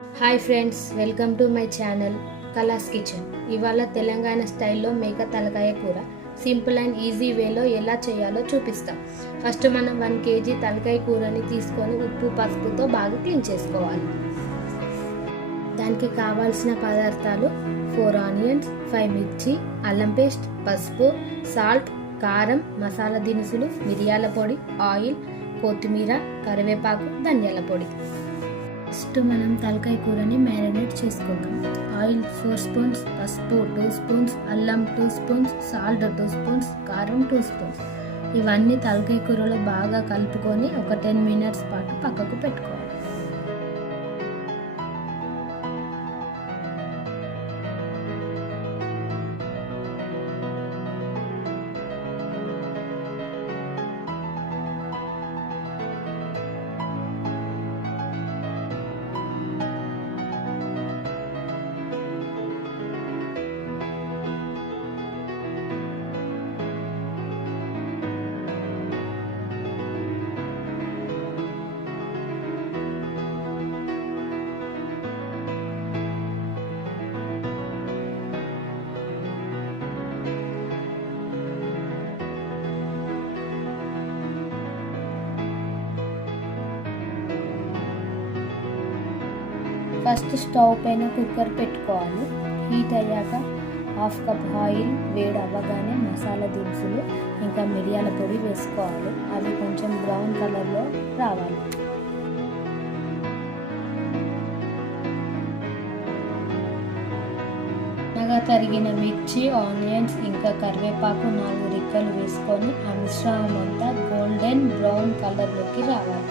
Hi friends, welcome to my channel Kala's kitchen. ఇవాళ తెలంగాణ స్టైల్లో మేక తలకాయ కూర సింపుల్ అండ్ ఈజీ వేలో ఎలా చేయాలో చూపిస్తాం. ఫస్ట్ మనం 1 kg తలకాయ కూరని తీసుకొని ఉప్పు పసుపుతో బాగా క్లీన్ చేసుకోవాలి. దానికి కావాల్సిన పదార్థాలు 4 ఆనియన్స్, 5 మిర్చి, అల్లం పేస్ట్, పసుపు, సాల్ట్, కారం, మసాలా దినుసులు, మిరియాల పొడి, ఆయిల్, కొత్తిమీర, కరివేపాకు, ధనియాల పొడి. ఫస్ట్ మనం తలకాయ కూరని మ్యారినేట్ చేసుకుందాం. ఆయిల్ 4 స్పూన్స్, పసుపు 2 స్పూన్స్, అల్లం 2 స్పూన్స్, సాల్ట్ 2 స్పూన్స్, కారం 2 స్పూన్స్. ఇవన్నీ తలకాయ కూరలో బాగా కలుపుకొని ఒక 10 మినిట్స్ పాటు పక్కకు పెట్టుకోవాలి. ఫస్ట్ స్టవ్ పైన కుక్కర్ పెట్టుకోవాలి. హీట్ అయ్యాక 1/2 కప్ ఆయిల్ వేడి అవ్వగానే మసాలా దినుసులు ఇంకా మిరియాల పొడి వేసుకోవాలి. అవి కొంచెం బ్రౌన్ కలర్లో రావాలి. సన్నగా తరిగిన మిర్చి, ఆనియన్స్ ఇంకా కరివేపాకు 4 రెక్కలు వేసుకొని ఆ మిశ్రమం అంతా గోల్డెన్ బ్రౌన్ కలర్లోకి రావాలి.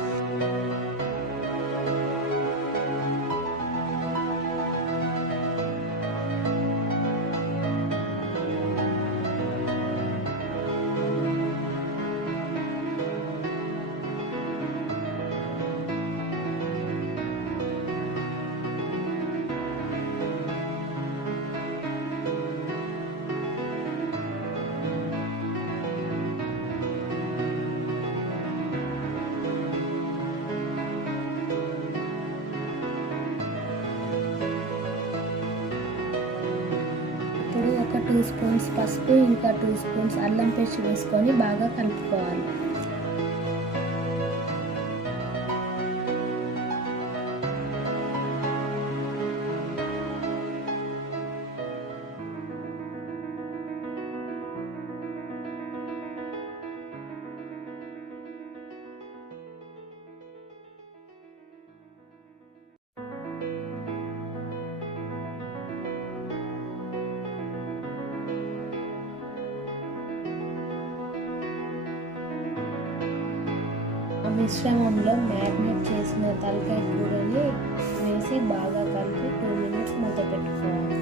ఒక 2 స్పూన్స్ పసుపు ఇంకా 2 స్పూన్స్ అల్లం పేస్ట్ వేసుకొని బాగా కలుపుకోవాలి. మిశ్రమంలో మ్యారినేట్ చేసిన తలకాయ కూరని వేసి బాగా కలిపి 2 మినిట్స్ మూత పెట్టుకోవాలి.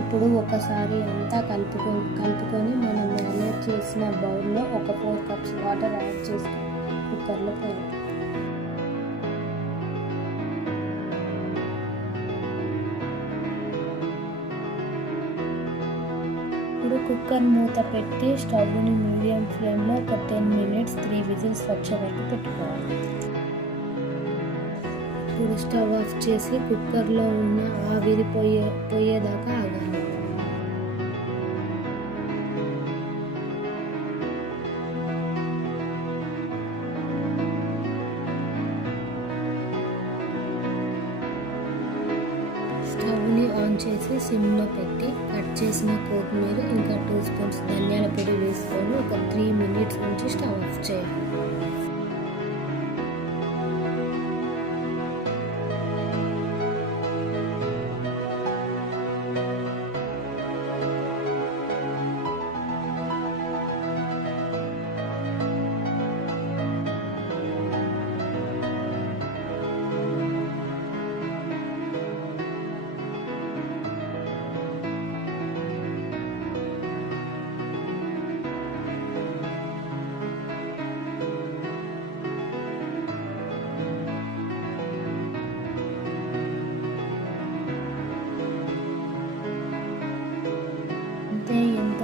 ఇప్పుడు ఒకసారి అంతా కలుపుకొని మనం మ్యారినేట్ చేసిన బౌల్లో ఒక 4 కప్స్ వాటర్ యాడ్ చేసుకొని కుక్కర్లో పోయాలి. ఇప్పుడు కుక్కర్ మూత పెట్టి స్టవ్ని మీడియం ఫ్లేమ్లో ఒక 10 మినిట్స్ 3 విజిల్స్ వచ్చే వరకు పెట్టుకోవాలి. ఇప్పుడు స్టవ్ ఆఫ్ చేసి కుక్కర్లో ఉన్న ఆవిరి పోయేదాకా ఆగాలి. స్టవ్ని ఆన్ చేసి సిమ్లో పెట్టి కట్ చేసిన కొత్తిమీర ఇంకా 2 స్పూన్స్ ధనియాల పొడి వేసుకొని ఒక 3 మినిట్స్ నుంచి స్టవ్ ఆఫ్ చేయాలి.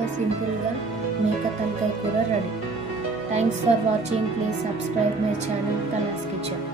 ఎంతో సింపుల్గా మేక తలకాయ కూర ready. Thanks for watching. Please subscribe my channel Kala's kitchen.